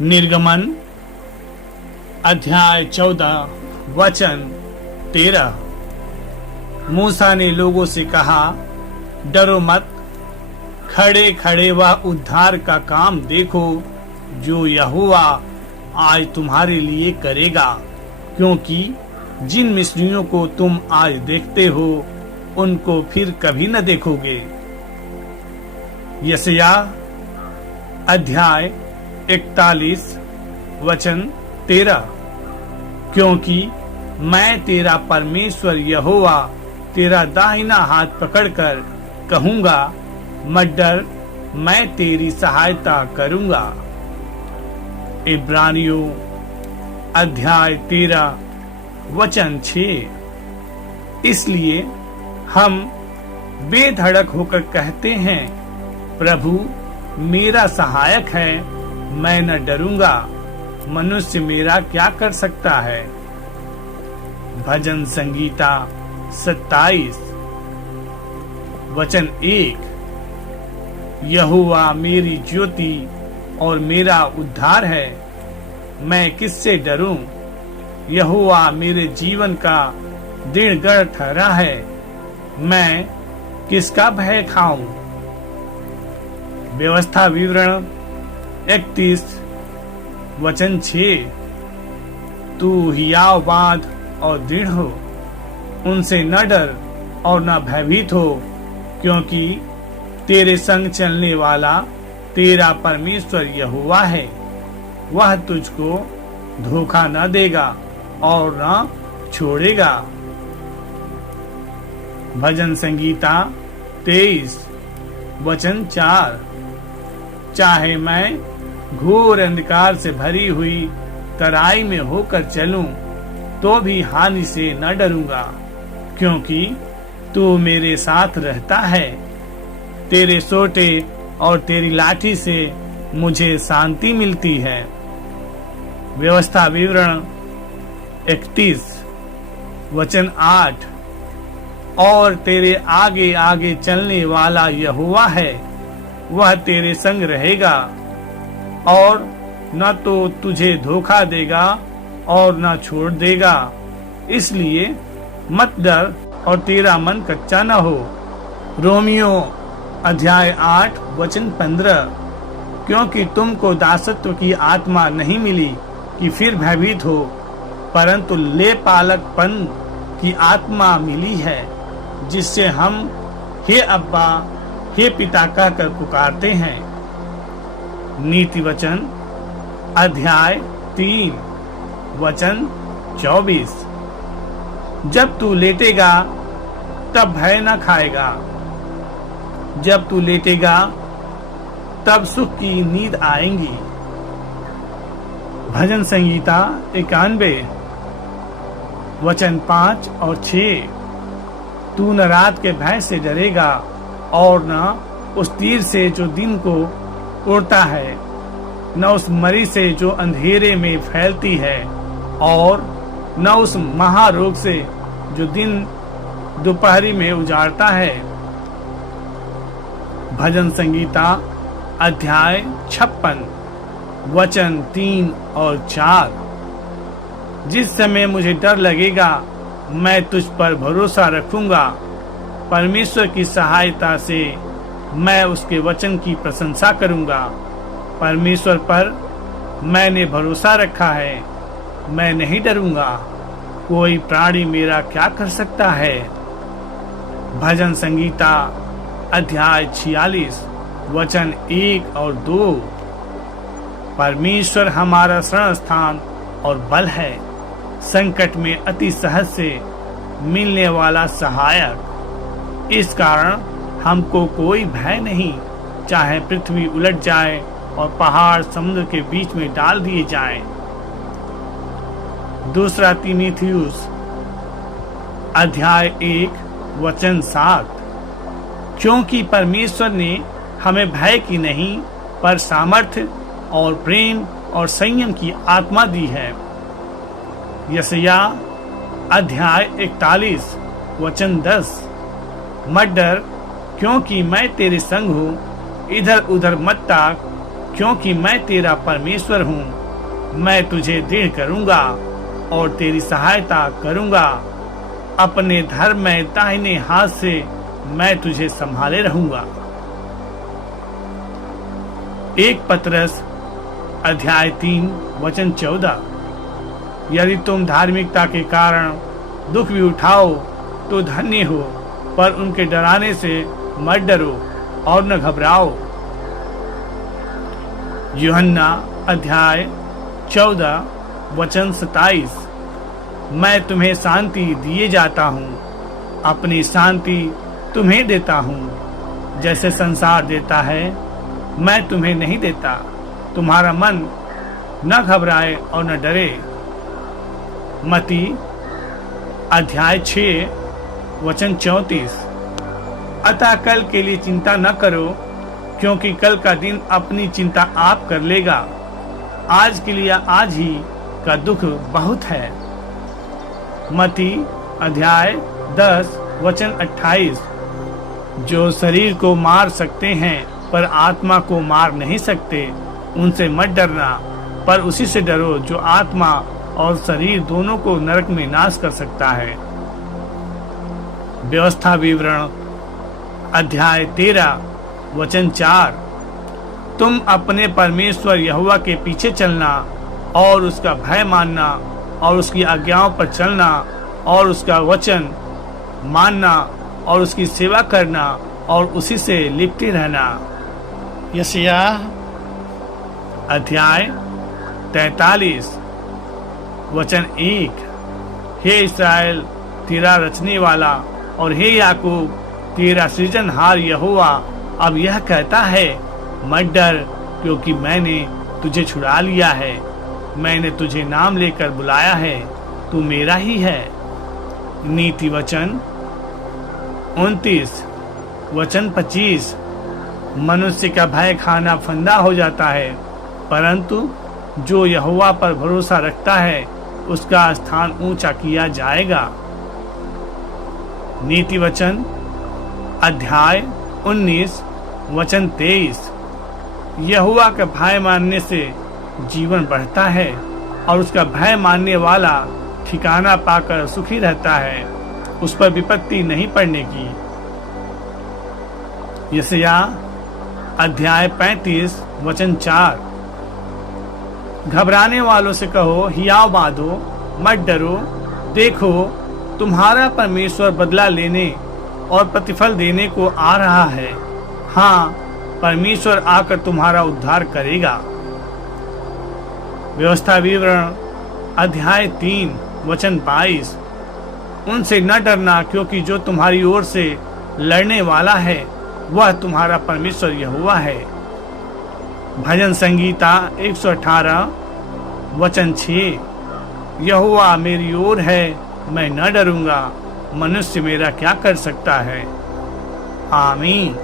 निर्गमन अध्याय 14 वचन 13। मूसा ने लोगों से कहा, डरो मत, खड़े खड़े वह उद्धार का काम देखो जो यहोवा आज तुम्हारे लिए करेगा, क्योंकि जिन मिस्रियों को तुम आज देखते हो उनको फिर कभी न देखोगे। यशायाह अध्याय 41 वचन 13। क्योंकि मैं तेरा परमेश्वर यहोवा तेरा दाहिना हाथ पकड़कर कहूँगा, मत डर, मैं तेरी सहायता करूँगा। इब्रानियों अध्याय 13 वचन 6। इसलिए हम बेधड़क होकर कहते हैं, प्रभु मेरा सहायक है, मैं न डरूंगा, मनुष्य मेरा क्या कर सकता है। भजन संगीता 27 वचन 1। यहोवा मेरी ज्योति और मेरा उद्धार है, मैं किससे डरूं। यहोवा मेरे जीवन का दृढ़ गढ़ ठहरा है, मैं किसका भय खाऊं। व्यवस्था विवरण 31 वचन 6। तू हियाव बांध और दृढ़ हो, उनसे न डर और न भयभीत हो, क्योंकि तेरे संग चलने वाला तेरा परमेश्वर यहोवा है। वह तुझको धोखा न देगा और न छोड़ेगा। भजन संगीता 23 वचन 4। चाहे मैं घोर अंधकार से भरी हुई तराई में होकर चलूं, तो भी हानि से न डरूंगा, क्योंकि तू मेरे साथ रहता है। तेरे सोटे और तेरी लाठी से मुझे शांति मिलती है। व्यवस्था विवरण 31 वचन 8। और तेरे आगे आगे चलने वाला यहोवा है, वह तेरे संग रहेगा और न तो तुझे धोखा देगा और न छोड़ देगा। इसलिए मत डर और तेरा मन कच्चा न हो। रोमियो अध्याय 8 वचन 15। क्योंकि तुमको दासत्व की आत्मा नहीं मिली कि फिर भयभीत हो, परंतु ले पालकपन की आत्मा मिली है, जिससे हम हे अब्बा, हे पिता कहकर पुकारते हैं। नीति वचन अध्याय 3 वचन 24। जब तू लेटेगा तब भय न खाएगा, जब तू लेटेगा तब सुख की नींद आएंगी। भजन संगीता 91 वचन 5 और 6। तू न रात के भय से डरेगा और न उस तीर से जो दिन को उड़ता है, न उस मरी से जो अंधेरे में फैलती है, और न उस महारोग से जो दिन दोपहरी में उजाड़ता है। भजन संगीता अध्याय 56 वचन 3 और 4। जिस समय मुझे डर लगेगा, मैं तुझ पर भरोसा रखूंगा। परमेश्वर की सहायता से मैं उसके वचन की प्रशंसा करूंगा। परमेश्वर पर मैंने भरोसा रखा है, मैं नहीं डरूंगा। कोई प्राणी मेरा क्या कर सकता है। भजन संगीता अध्याय 46 वचन 1 और 2। परमेश्वर हमारा शरण स्थान और बल है, संकट में अति सहज से मिलने वाला सहायक। इस कारण हमको कोई भय नहीं, चाहे पृथ्वी उलट जाए और पहाड़ समुद्र के बीच में डाल दिए जाएं। दूसरा तीमुथियुस अध्याय 1 वचन 7। क्योंकि परमेश्वर ने हमें भय की नहीं, पर सामर्थ्य और प्रेम और संयम की आत्मा दी है। यशायाह अध्याय 41 वचन 10। मत डर, क्योंकि मैं तेरे संग हूँ, इधर उधर मत ताक, क्योंकि मैं तेरा परमेश्वर हूँ। मैं तुझे दृढ़ करूँगा और तेरी सहायता करूँगा। अपने धर्म में दाहिने हाथ से मैं तुझे संभाले रहूँगा। 1 पतरस अध्याय 3 वचन 14। यदि तुम धार्मिकता के कारण दुख भी उठाओ तो धन्य हो, पर उनके डराने से मत डरो और न घबराओ। यूहन्ना अध्याय 14 वचन 27। मैं तुम्हें शांति दिए जाता हूँ, अपनी शांति तुम्हें देता हूँ। जैसे संसार देता है मैं तुम्हें नहीं देता। तुम्हारा मन न घबराए और न डरे। मती अध्याय 6 वचन 34। अतः कल के लिए चिंता न करो, क्योंकि कल का दिन अपनी चिंता आप कर लेगा। आज के लिए आज ही का दुख बहुत है। मती अध्याय 10 वचन 28। जो शरीर को मार सकते हैं पर आत्मा को मार नहीं सकते, उनसे मत डरना, पर उसी से डरो जो आत्मा और शरीर दोनों को नरक में नाश कर सकता है। व्यवस्था विवरण अध्याय 13 वचन 4। तुम अपने परमेश्वर यहोवा के पीछे चलना और उसका भय मानना और उसकी आज्ञाओं पर चलना और उसका वचन मानना और उसकी सेवा करना और उसी से लिपटे रहना। यशायाह अध्याय 43 वचन 1। हे इस्राएल, तेरा रचने वाला और हे याकूब, तेरा सृजनहार यहोवा अब यह कहता है, मत डर, क्योंकि मैंने तुझे छुड़ा लिया है। मैंने तुझे नाम लेकर बुलाया है, तू मेरा ही है। नीति वचन 29 वचन 25। मनुष्य का भय खाना फंदा हो जाता है, परंतु जो यहोवा पर भरोसा रखता है उसका स्थान ऊंचा किया जाएगा। नीति वचन अध्याय 19 वचन 23। यहोवा का भय मानने से जीवन बढ़ता है और उसका भय मानने वाला ठिकाना पाकर सुखी रहता है, उस पर विपत्ति नहीं पड़ने की। यशायाह अध्याय 35 वचन 4। घबराने वालों से कहो, हियाव बांधो, मत डरो। देखो, तुम्हारा परमेश्वर बदला लेने और प्रतिफल देने को आ रहा है। हाँ, परमेश्वर आकर तुम्हारा उद्धार करेगा। व्यवस्था विवरण अध्याय 3 वचन 22। उनसे न डरना, क्योंकि जो तुम्हारी ओर से लड़ने वाला है वह तुम्हारा परमेश्वर यहोवा है। भजन संगीता 118 वचन 6। यहोवा मेरी ओर है, मैं न डरूंगा। मनुष्य मेरा क्या कर सकता है। आमीन।